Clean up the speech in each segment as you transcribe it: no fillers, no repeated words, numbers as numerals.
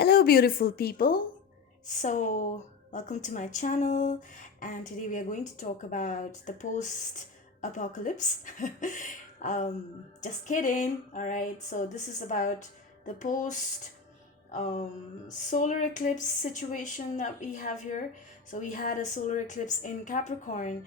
Hello, beautiful people. So, welcome to my channel, and today we are going to talk about the post apocalypse. Just kidding, all right. So, this is about the post solar eclipse situation that we have here. So, we had a solar eclipse in Capricorn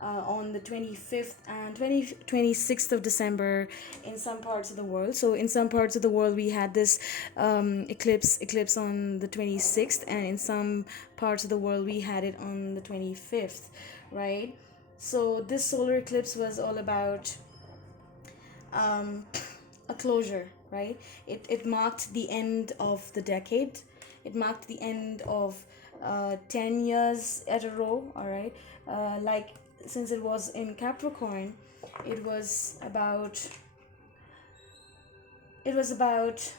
on the 25th and 26th of December in some parts of the world. So in some parts of the world we had this eclipse on the 26th, and in some parts of the world we had it on the 25th, right? So this solar eclipse was all about um, a closure, right? It marked the end of the decade. It marked the end of 10 years at a row, all right? Like, since it was in Capricorn, it was about it was about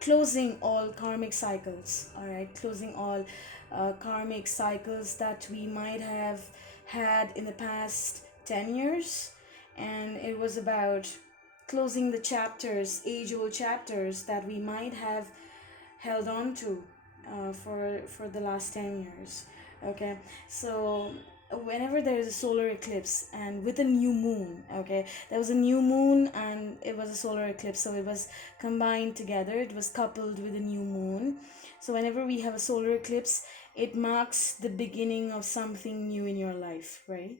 closing all karmic cycles, all right? Closing all karmic cycles that we might have had in the past 10 years. And it was about closing the chapters, age old chapters that we might have held on to for the last 10 years. Okay, so whenever there is a solar eclipse and with a new moon, okay, there was a new moon and it was a solar eclipse, so it was combined together, it was coupled with a new moon. So whenever we have a solar eclipse, it marks the beginning of something new in your life, right?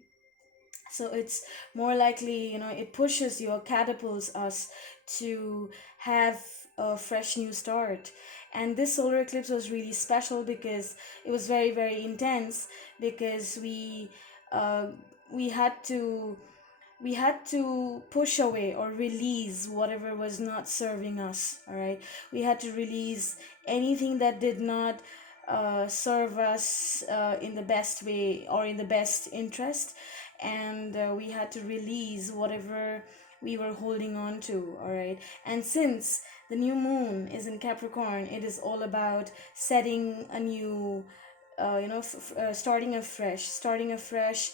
So it's more likely, it pushes you or catapults us to have a fresh new start. And this solar eclipse was really special because it was very, very intense, because uh, we had to we had to push away or release whatever was not serving us, all right? We had to release anything that did not serve us in the best way or in the best interest. And we had to release whatever we were holding on to, all right? And since the new moon is in Capricorn, it is all about setting a new starting afresh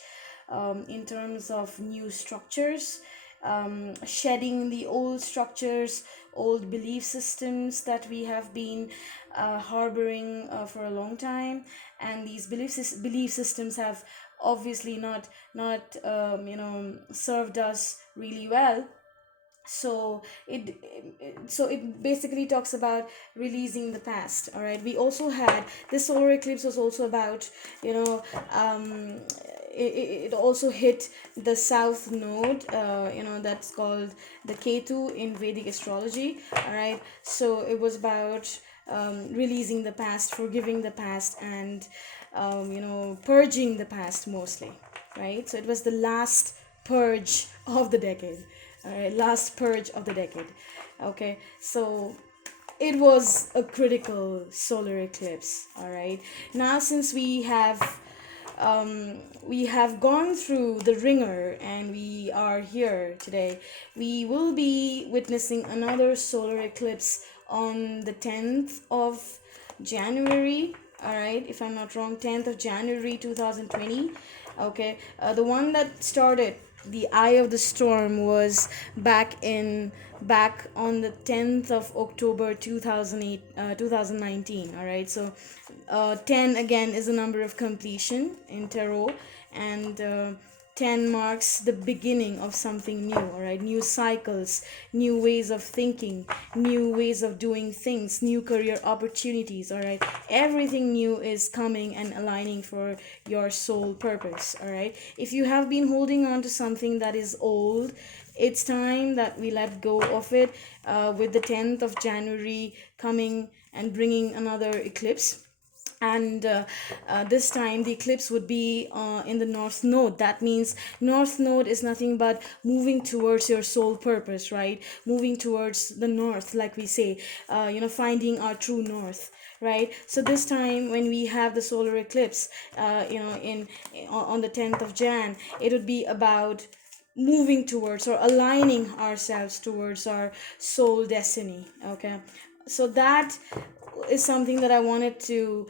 in terms of new structures, shedding the old structures, old belief systems that we have been harboring for a long time. And these belief systems have obviously not served us really well. So it basically talks about releasing the past, all right? We also had this solar eclipse was also about, you know um it also hit the south node, that's called the Ketu in Vedic astrology, all right? So it was about releasing the past, forgiving the past, and purging the past mostly, right? So it was the last purge of the decade. All right, last purge of the decade. Okay, so it was a critical solar eclipse. All right, now since we have gone through the ringer and we are here today, we will be witnessing another solar eclipse on the 10th of January. All right, if I'm not wrong, 10th of January 2020. Okay, the one that started the eye of the storm was back on the 10th of October 2008 2019. All right, so 10 again is a number of completion in tarot, and 10 marks the beginning of something new, all right? New cycles, new ways of thinking, new ways of doing things, new career opportunities, all right? Everything new is coming and aligning for your soul purpose, all right? If you have been holding on to something that is old, it's time that we let go of it, with the 10th of January coming and bringing another eclipse. And this time the eclipse would be in the north node. That means north node is nothing but moving towards your soul purpose, right? Moving towards the north, like we say, finding our true north, right? So this time when we have the solar eclipse, in on the 10th of Jan, it would be about moving towards or aligning ourselves towards our soul destiny. Okay, so that is something that I wanted to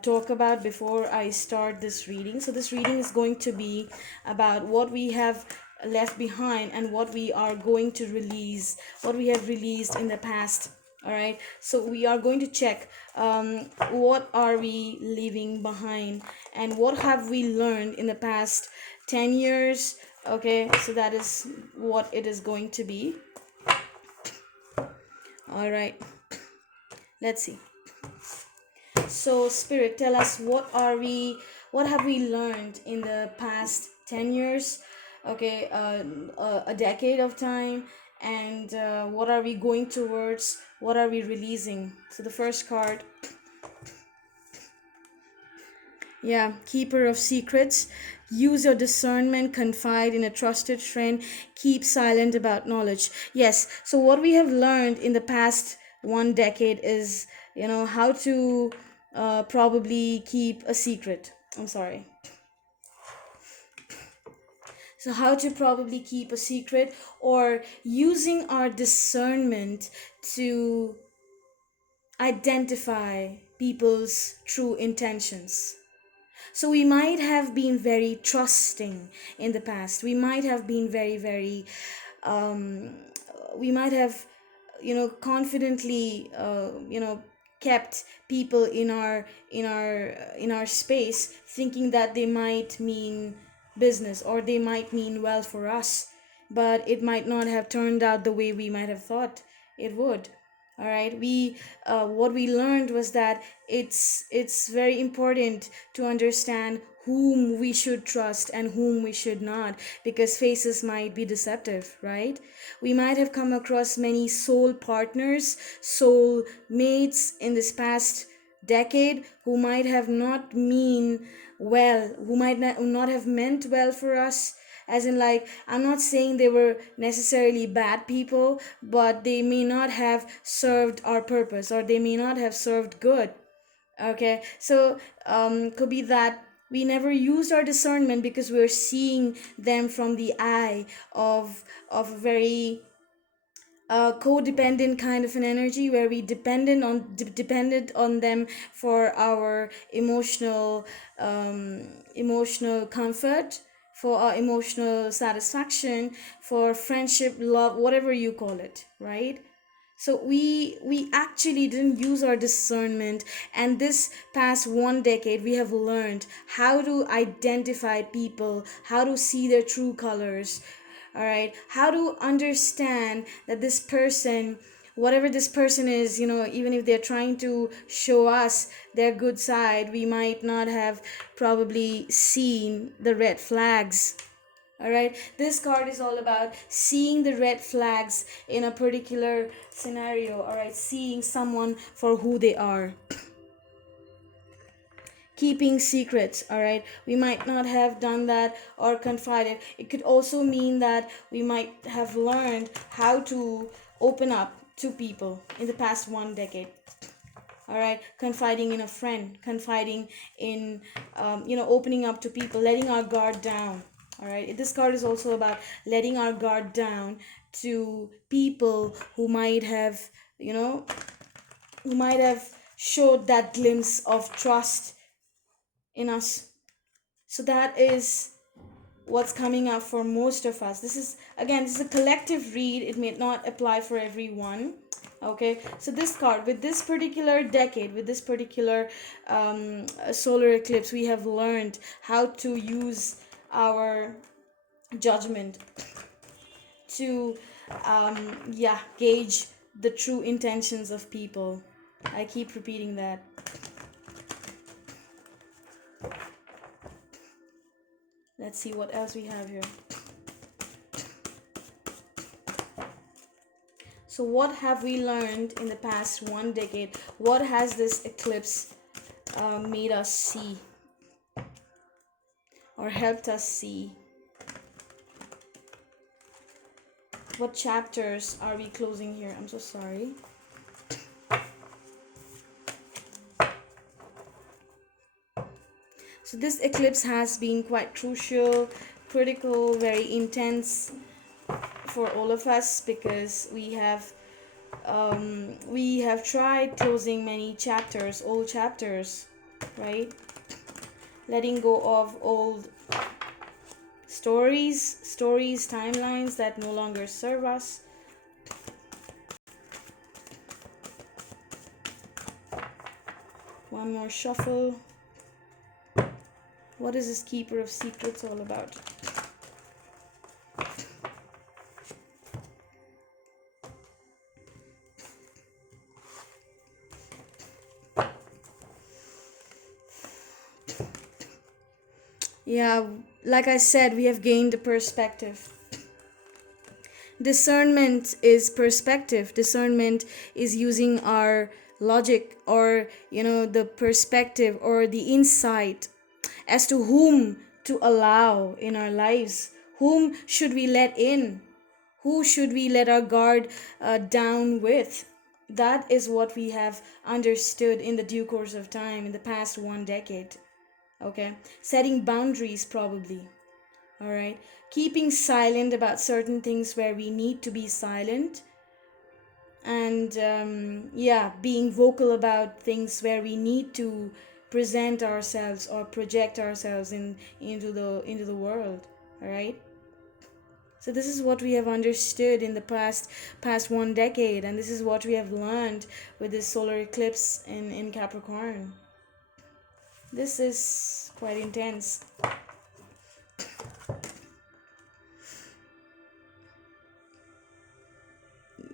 talk about before I start this reading. So this reading is going to be about what we have left behind and what we are going to release, what we have released in the past All right, so we are going to check what are we leaving behind and what have we learned in the past 10 years. Okay, so that is what it is going to be. All right, let's see. So Spirit, tell us what have we learned in the past 10 years, okay, a decade of time, and what are we going towards, what are we releasing. So the first card, yeah, Keeper of Secrets. Use your discernment, confide in a trusted friend, keep silent about knowledge. Yes, so what we have learned in the past one decade is, how to probably keep a secret. I'm sorry. So, how to probably keep a secret, or using our discernment to identify people's true intentions. So we might have been very trusting in the past. We might have been very, very, um, we might have, confidently, kept people in our space, thinking that they might mean business or they might mean well for us, but it might not have turned out the way we might have thought it would. All right, we what we learned was that it's very important to understand whom we should trust and whom we should not, because faces might be deceptive, right? We might have come across many soul partners, soul mates in this past decade who might have not mean well, who might not have meant well for us, as in, like, I'm not saying they were necessarily bad people, but they may not have served our purpose, or they may not have served good. Okay, so could be that we never used our discernment because we're seeing them from the eye of a very codependent kind of an energy, where we depended on them for our emotional comfort, for our emotional satisfaction, for friendship, love, whatever you call it, right? So we actually didn't use our discernment, and this past one decade we have learned how to identify people, how to see their true colors. All right, how to understand that this person, whatever this person is, even if they're trying to show us their good side, we might not have probably seen the red flags. All right, this card is all about seeing the red flags in a particular scenario. All right, seeing someone for who they are. Keeping secrets. All right, we might not have done that or confided. It could also mean that we might have learned how to open up to people in the past one decade. All right, confiding in a friend, confiding in opening up to people, letting our guard down. All right, this card is also about letting our guard down to people who might have showed that glimpse of trust in us. So that is what's coming up for most of us. This is a collective read. It may not apply for everyone. Okay, so this card, with this particular decade, with this particular solar eclipse, we have learned how to use our judgment to gauge the true intentions of people. I keep repeating that. Let's see what else we have here. So what have we learned in the past one decade? What has this eclipse made us see or helped us see? What chapters are we closing here? I'm so sorry. So this eclipse has been quite crucial, critical, very intense for all of us, because we have tried closing many chapters, old chapters, right? Letting go of old stories, timelines that no longer serve us. One more shuffle. What is this Keeper of Secrets all about? Yeah, like I said, we have gained a perspective. Discernment is perspective. Discernment is using our logic, or the perspective or the insight as to whom to allow in our lives, whom should we let in, who should we let our guard down with. That is what we have understood in the due course of time in the past 1 decade. Okay, setting boundaries, probably. All right, keeping silent about certain things where we need to be silent, and yeah, being vocal about things where we need to present ourselves or project ourselves into the world. All right, so this is what we have understood in the past 1 decade, and this is what we have learned with this solar eclipse in Capricorn. This is quite intense.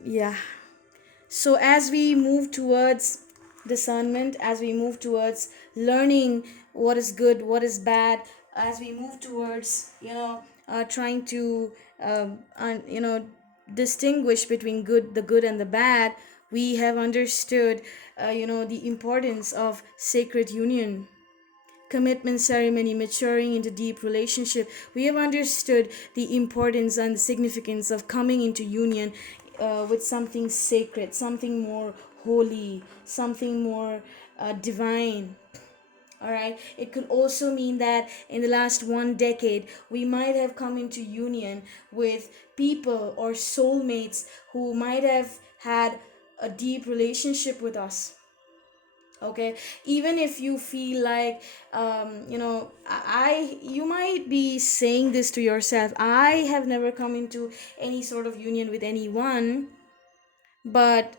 Yeah. So as we move towards discernment, as we move towards learning what is good, what is bad, as we move towards trying to distinguish between the good and the bad, we have understood the importance of sacred union, commitment ceremony, maturing into deep relationship. We have understood the importance and the significance of coming into union with something sacred, something more holy, something more divine. All right, it could also mean that in the last 1 decade we might have come into union with people or soulmates who might have had a deep relationship with us. Okay, even if you feel like you might be saying this to yourself, I have never come into any sort of union with anyone, but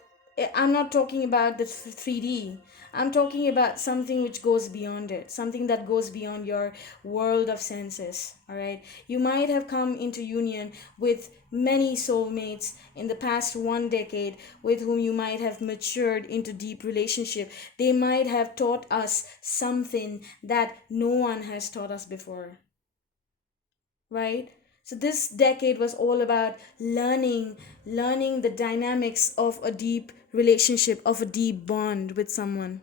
I'm not talking about the 3D. I'm talking about something which goes beyond it, something that goes beyond your world of senses. All right, you might have come into union with many soulmates in the past 1 decade with whom you might have matured into deep relationship. They might have taught us something that no one has taught us before, right? So this decade was all about learning the dynamics of a deep relationship, of a deep bond with someone.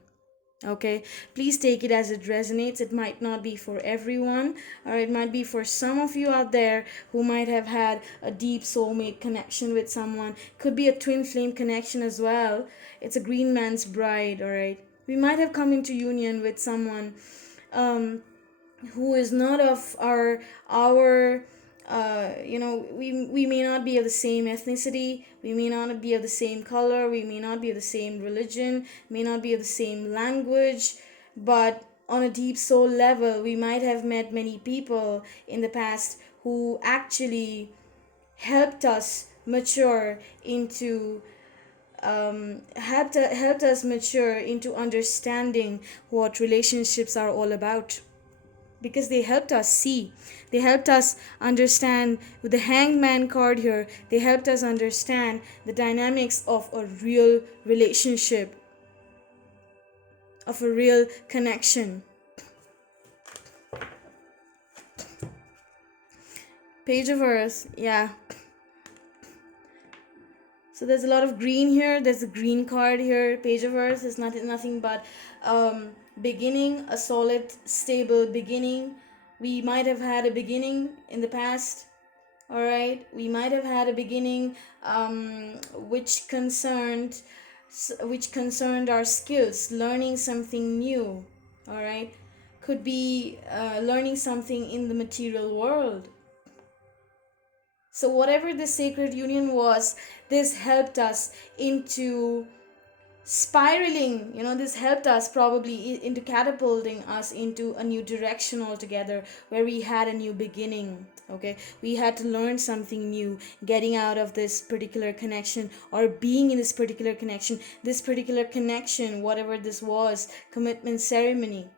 Okay, please take it as it resonates. It might not be for everyone, or it might be for some of you out there who might have had a deep soulmate connection with someone. Could be a twin flame connection as well. It's a green man's bride. All right, we might have come into union with someone who is not of our we may not be of the same ethnicity, we may not be of the same color, we may not be of the same religion, may not be of the same language, but on a deep soul level we might have met many people in the past who actually helped us mature into helped us mature into understanding what relationships are all about, because they helped us see, they helped us understand. With the hangman card here, they helped us understand the dynamics of a real relationship, of a real connection. Page of Earth, yeah. So there's a lot of green here. There's a green card here. Page of Earth is nothing but beginning, a solid, stable beginning. We might have had a beginning in the past. All right, we might have had a beginning which concerned our skills, learning something new. All right, could be learning something in the material world. So whatever this sacred union was, this helped us into spiraling, this helped us probably into catapulting us into a new direction altogether, where we had a new beginning. Okay, we had to learn something new, getting out of this particular connection, or being in this particular connection, whatever this was, commitment ceremony,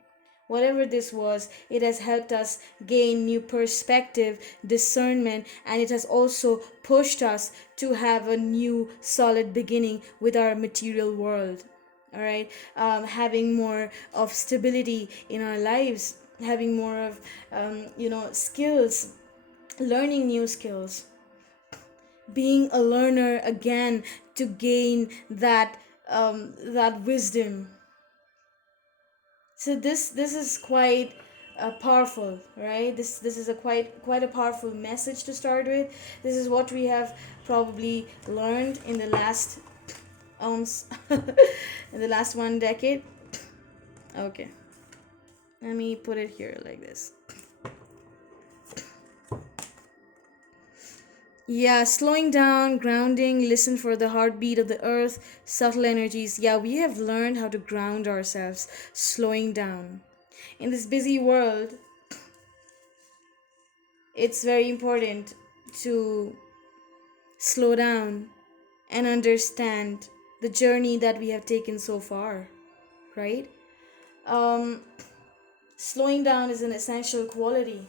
whatever this was. It has helped us gain new perspective, discernment, and it has also pushed us to have a new solid beginning with our material world. All right, having more of stability in our lives, having more of skills, learning new skills, being a learner again, to gain that wisdom. So this is quite powerful, right? This is a quite a powerful message to start with. This is what we have probably learned in the last in the last 1 decade. Okay, let me put it here like this. Yeah, slowing down, grounding, listen for the heartbeat of the earth, subtle energies. Yeah, we have learned how to ground ourselves, slowing down. In this busy world, it's very important to slow down and understand the journey that we have taken so far, right? Um, Slowing down is an essential quality.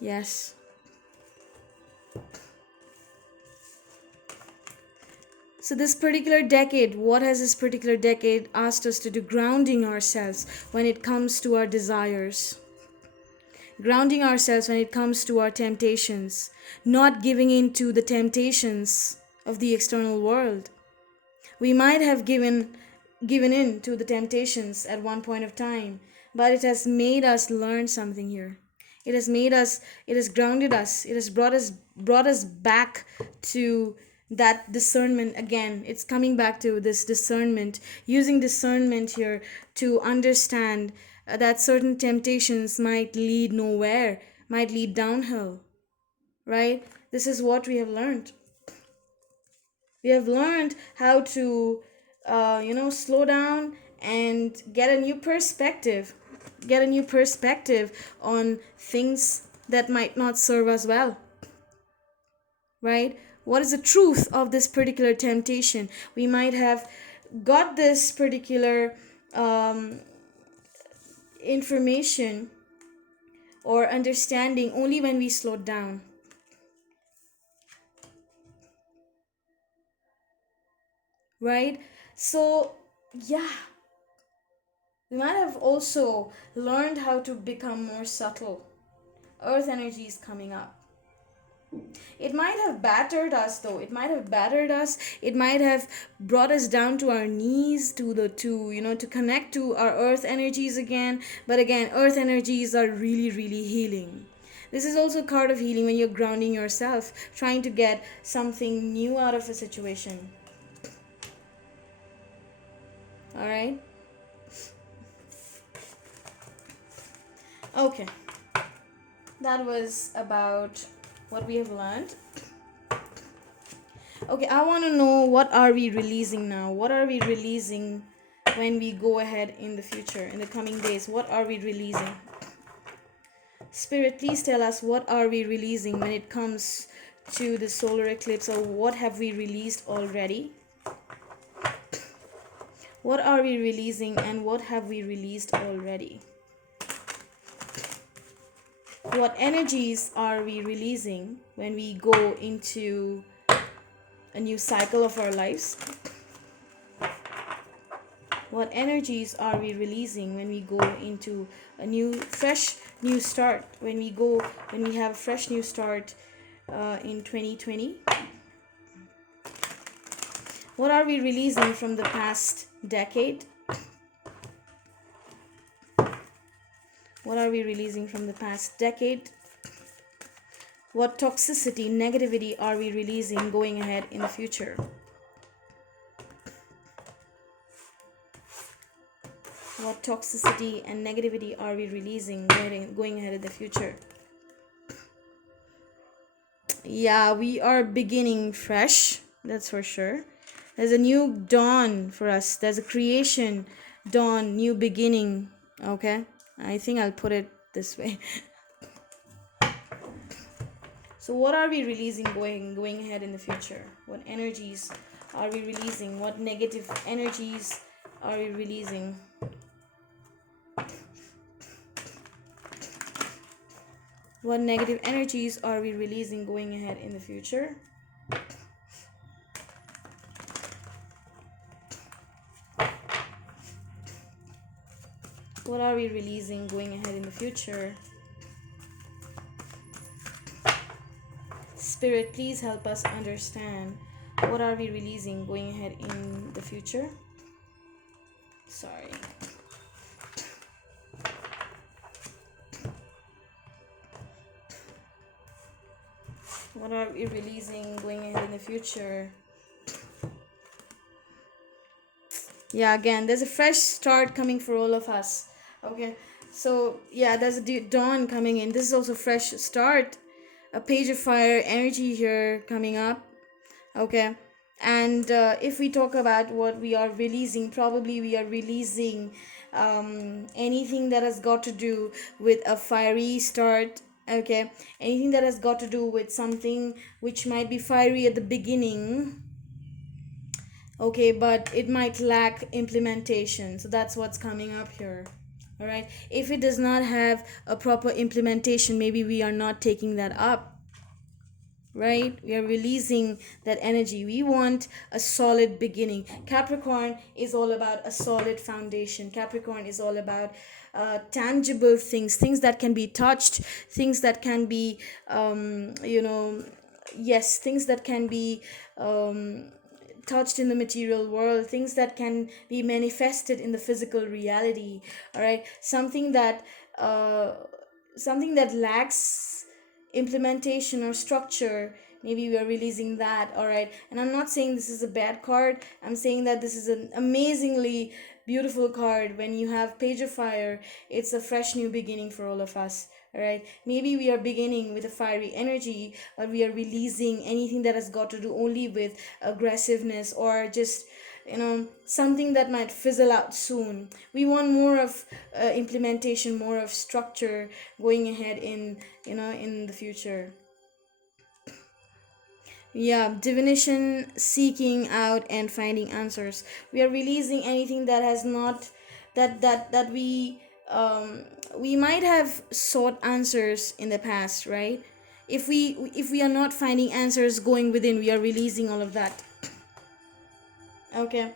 Yes. So, this particular decade, what has this particular decade asked us to do? Grounding ourselves when it comes to our desires, grounding ourselves when it comes to our temptations, not giving in to the temptations of the external world. We might have given in to the temptations at one point of time, but it has made us learn something here. It has grounded us, it has brought us back to that discernment again. It's coming back to this discernment, using discernment here to understand that certain temptations might lead nowhere, might lead downhill, right? This is what we have learned. We have learned how to slow down and get a new perspective on things that might not serve us well, right? What is the truth of this particular temptation? We might have got this particular information or understanding only when we slowed down, right? So yeah, we might have also learned how to become more subtle. Earth energy is coming up. It might have battered us though. It might have battered us. It might have brought us down to our knees to connect to our earth energies again. But again, earth energies are really, really healing. This is also part of healing when you're grounding yourself, trying to get something new out of a situation. All right? Okay. That was about what we have learned. Okay, I want to know, what are we releasing now? What are we releasing when we go ahead in the future, in the coming days? What are we releasing? Spirit, please tell us, what are we releasing when it comes to the solar eclipse, or what have we released already? What are we releasing, and what have we released already? What energies are we releasing when we go into a new cycle of our lives? What energies are we releasing when we go into a fresh new start, when we have a fresh new start in 2020? What are we releasing from the past decade? What are we releasing from the past decade? What toxicity, negativity are we releasing going ahead in the future? What toxicity and negativity are we releasing going ahead in the future? Yeah, we are beginning fresh, that's for sure. There's a new dawn for us. There's a creation dawn, new beginning. Okay, I think I'll put it this way. So what are we releasing going ahead in the future? What energies are we releasing? What negative energies are we releasing? What negative energies are we releasing going ahead in the future? What are we releasing going ahead in the future? Spirit, please help us understand. What are we releasing going ahead in the future? Sorry. What are we releasing going ahead in the future? Yeah, again, there's a fresh start coming for all of us. Okay, so yeah, there's a dawn coming in. This is also fresh start. A page of fire energy here coming up. Okay, and if we talk about what we are releasing, probably we are releasing anything that has got to do with a fiery start. Okay, anything that has got to do with something which might be fiery at the beginning, okay, but it might lack implementation. So that's what's coming up here. All right, if it does not have a proper implementation, maybe we are not taking that up, right? We are releasing that energy. We want a solid beginning. Capricorn is all about a solid foundation. Capricorn is all about tangible things that can be touched, things that can be yes, things that can be touched in the material world, things that can be manifested in the physical reality. All right, something that lacks implementation or structure, maybe we are releasing that. All right, and I'm not saying this is a bad card. I'm saying that this is an amazingly beautiful card. When you have page of fire, it's a fresh new beginning for all of us. All right, maybe we are beginning with a fiery energy, but we are releasing anything that has got to do only with aggressiveness, or just something that might fizzle out soon. We want more of implementation, more of structure going ahead in the future. Yeah, divination, seeking out and finding answers. We are releasing anything that has not that we might have sought answers in the past, right? If we are not finding answers going within, we are releasing all of that. Okay,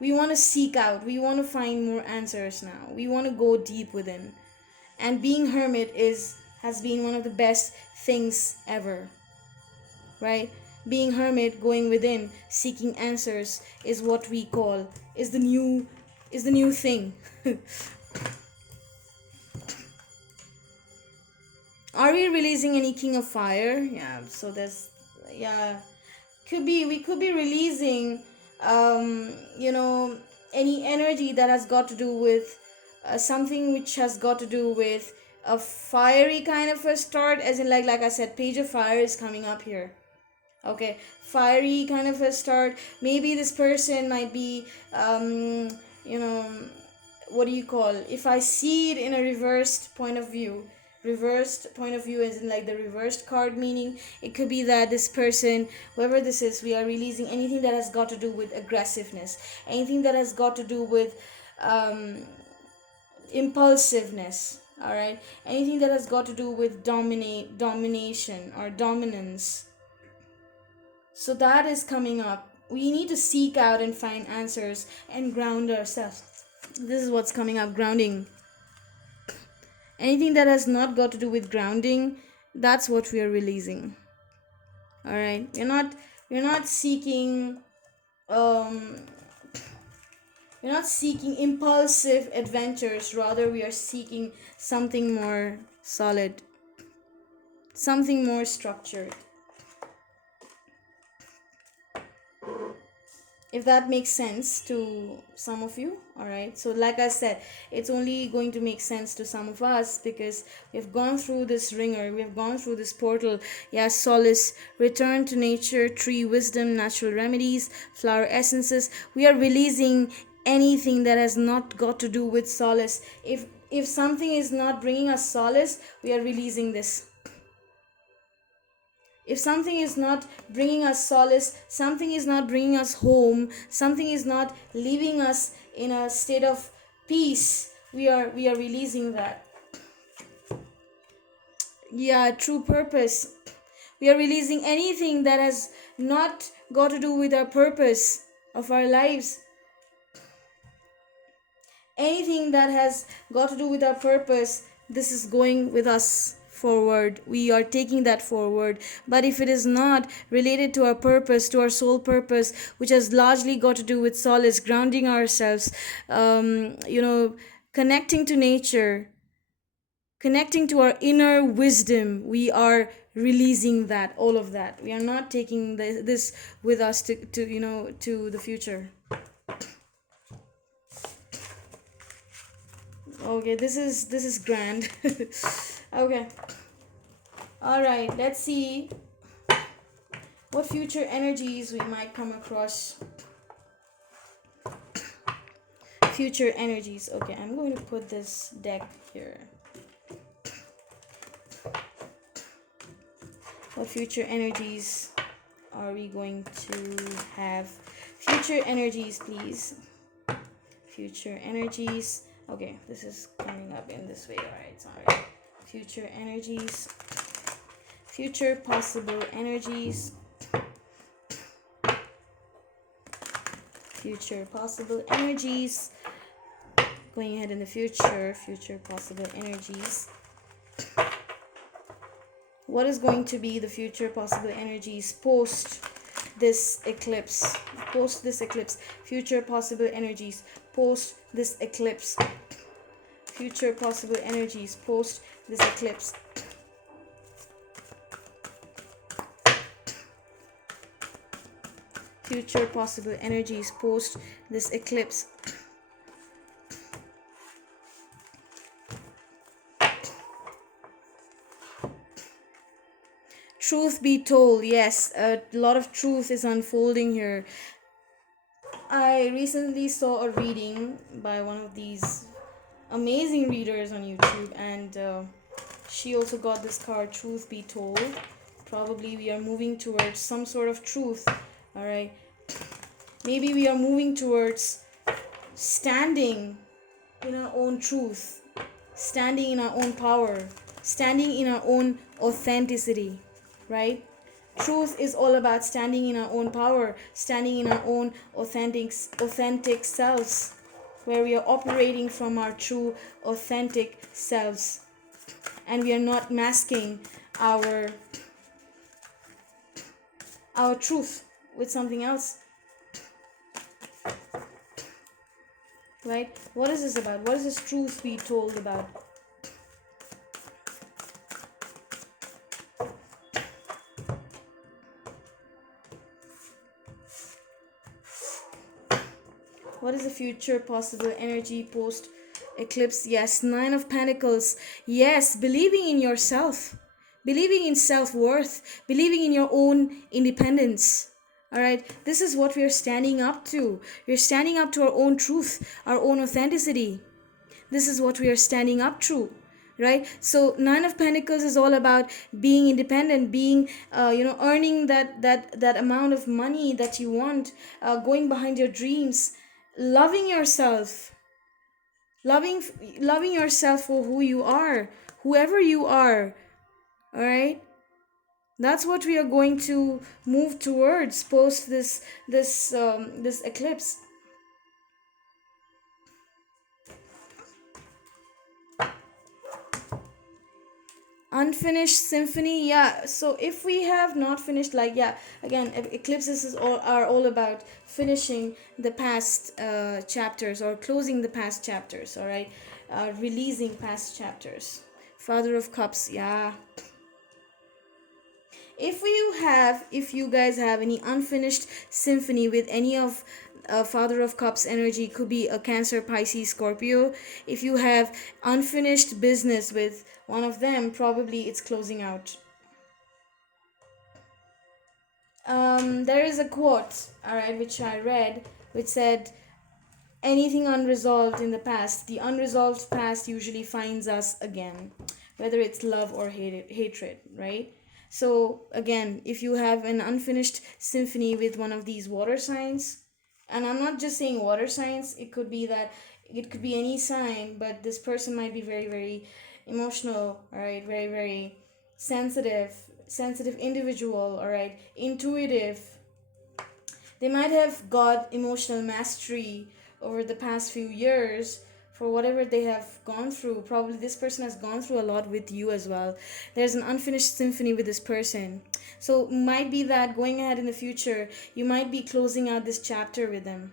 we want to seek out, we want to find more answers now, we want to go deep within. And being hermit is has been one of the best things ever, right? Being hermit, going within, seeking answers is what we call is the new thing. Are we releasing any king of fire? Yeah, so there's, yeah, we could be releasing um you know any energy that has got to do with something which has got to do with a fiery kind of a start, as in like I said, page of fire is coming up here. Okay, fiery kind of a start. Maybe this person might be you know what do you call, if I see it in a reversed point of view, as in like the reversed card, meaning it could be that this person, whoever this is, we are releasing anything that has got to do with aggressiveness, anything that has got to do with um, impulsiveness. All right, anything that has got to do with domination or dominance. So that is coming up. We need to seek out and find answers and ground ourselves. This is what's coming up, grounding. Anything that has not got to do with grounding, that's what we are releasing. All right, we're not seeking um we're not seeking impulsive adventures, rather we are seeking something more solid, something more structured. if that makes sense to some of you. All right, so like I said, it's only going to make sense to some of us because we've gone through this ringer, we've gone through this portal. Yeah, solace, return to nature, tree wisdom, natural remedies, flower essences. We are releasing anything that has not got to do with solace. If something is not bringing us solace, we are releasing this. If something is not bringing us solace, something is not bringing us home, something is not leaving us in a state of peace, we are releasing that. Yeah, true purpose. We are releasing anything that has not got to do with our purpose of our lives. Anything that has got to do with our purpose, this is going with us forward. We are taking that forward. But if it is not related to our purpose, to our soul purpose, which has largely got to do with solace, grounding ourselves, connecting to nature, connecting to our inner wisdom, we are releasing that, all of that. We are not taking this with us to the future. Okay, this is grand. Okay, all right, let's see what future energies we might come across. Future energies. Okay, I'm going to put this deck here. What future energies are we going to have? Future energies, please. Future energies. Okay, this is coming up in this way. Alright, sorry. Future energies. Future possible energies. Future possible energies. Going ahead in the future. Future possible energies. What is going to be the future possible energies post this eclipse? Post this eclipse. Future possible energies post this eclipse. Future possible energies post this eclipse. Future possible energies post this eclipse. Truth be told, yes, a lot of truth is unfolding here. I recently saw a reading by one of these amazing readers on YouTube, and she also got this card, Truth Be Told. Probably we are moving towards some sort of truth, alright? Maybe we are moving towards standing in our own truth, standing in our own power, standing in our own authenticity, right? Truth is all about standing in our own power, standing in our own authentic selves, where we are operating from our true authentic selves, and we are not masking our truth with something else. Right? What is this about? What is this truth be told about? What is the future possible energy post eclipse? Yes, Nine of Pentacles. Yes, believing in yourself, believing in self-worth, believing in your own independence. All right, this is what we are standing up to. We're standing up to our own truth, our own authenticity. This is what we are standing up to, right? So Nine of Pentacles is all about being independent, being earning that amount of money that you want, going behind your dreams, loving yourself, loving yourself for who you are, whoever you are. All right, that's what we are going to move towards post this eclipse. Unfinished symphony. Yeah, so if we have not finished, like, yeah, again, eclipses are all about finishing the past chapters, or closing the past chapters. All right, releasing past chapters. Father of Cups. Yeah, If you guys have any unfinished symphony with any of Father of Cups energy, could be a Cancer, Pisces, Scorpio. If you have unfinished business with one of them, probably it's closing out. There is a quote, all right, which I read, which said, anything unresolved in the past, the unresolved past usually finds us again, whether it's love or hatred, right? So again, if you have an unfinished symphony with one of these water signs, and I'm not just saying water signs, it could be any sign, but this person might be very, very emotional, all right, very, very sensitive individual, all right, intuitive. They might have got emotional mastery over the past few years for whatever they have gone through. Probably this person has gone through a lot with you as well. There's an unfinished symphony with this person. So might be that going ahead in the future, you might be closing out this chapter with them.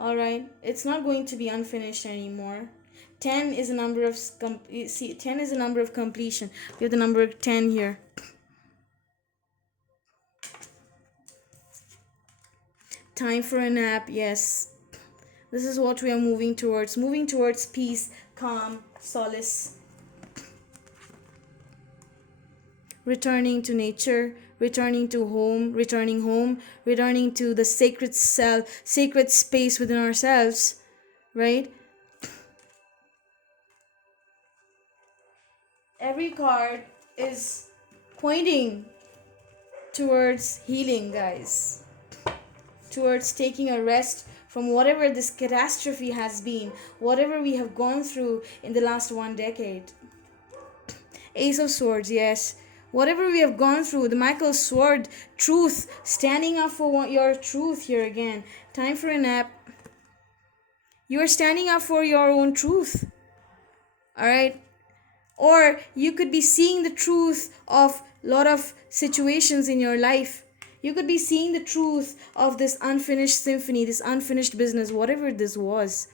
All right, it's not going to be unfinished anymore. 10 is a number of 10 is a number of completion. We have the number 10 here. Time for a nap, yes. This is what we are moving towards peace, calm, solace. Returning to nature, returning to home, returning to the sacred self, sacred space within ourselves, right? Every card is pointing towards healing, guys. Towards taking a rest from whatever this catastrophe has been, whatever we have gone through in the last 1 decade. Ace of Swords, yes. Whatever we have gone through, the Michael's Sword, truth, standing up for your truth here again. Time for a nap. You are standing up for your own truth. Alright? Or you could be seeing the truth of a lot of situations in your life. You could be seeing the truth of this unfinished symphony, this unfinished business, whatever this was.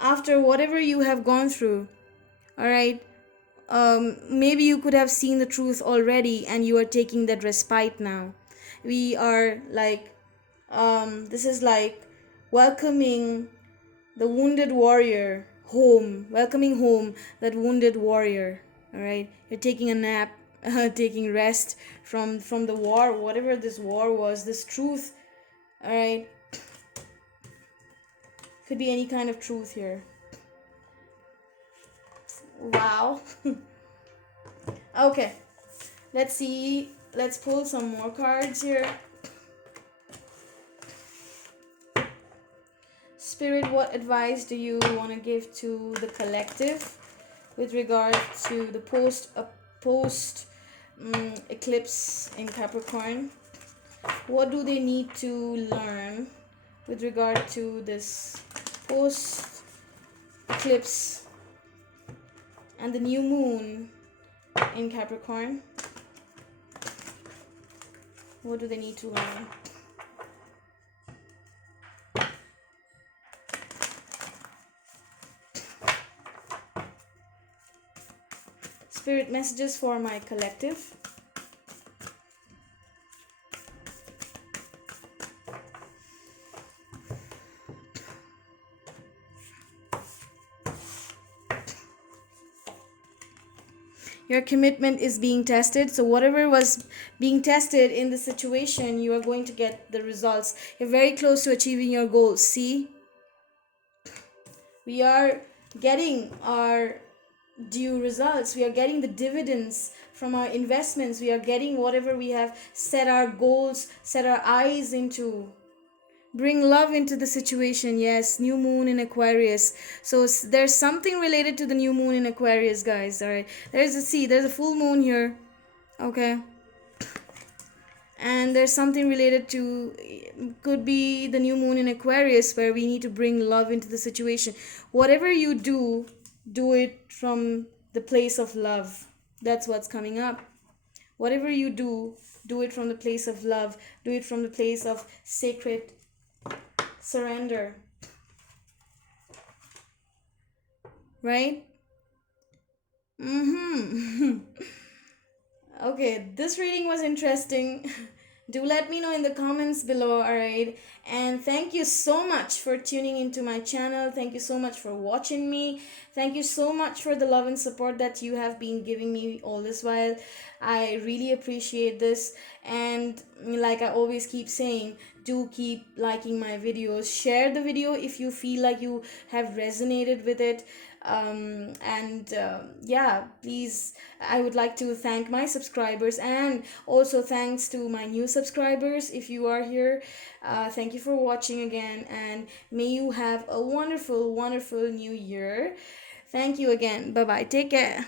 After whatever you have gone through, all right, maybe you could have seen the truth already and you are taking that respite now. We are like, this is like welcoming the wounded warrior home, welcoming home that wounded warrior. All right, you're taking a nap, taking rest from the war, whatever this war was, this truth. All right, could be any kind of truth here. Wow. Okay, let's see, let's pull some more cards here. Spirit, what advice do you want to give to the collective with regard to the post eclipse in Capricorn? What do they need to learn with regard to this post eclipse and the new moon in Capricorn? What do they need to learn? Spirit messages for my collective. Your commitment is being tested. So whatever was being tested in the situation, you are going to get the results. You're very close to achieving your goals. See? We are getting our due results. We are getting the dividends from our investments. We are getting whatever we have set our goals, set our eyes into. Bring love into the situation. Yes, new moon in Aquarius. So there's something related to the new moon in Aquarius, guys. All right, there's a full moon here. Okay, and there's something related to, could be the new moon in Aquarius, where we need to bring love into the situation. Whatever you do it from the place of love. That's what's coming up. Whatever you do it from the place of love. Do it from the place of sacred surrender. Right? Mm-hmm. Okay, this reading was interesting. Do let me know in the comments below, alright? And thank you so much for tuning into my channel. Thank you so much for watching me. Thank you so much for the love and support that you have been giving me all this while. I really appreciate this. And like I always keep saying, do keep liking my videos. Share the video if you feel like you have resonated with it. And yeah, please, I would like to thank my subscribers, and also thanks to my new subscribers. If you are here, thank you for watching again, and may you have a wonderful, wonderful new year. Thank you again. Bye bye. Take care.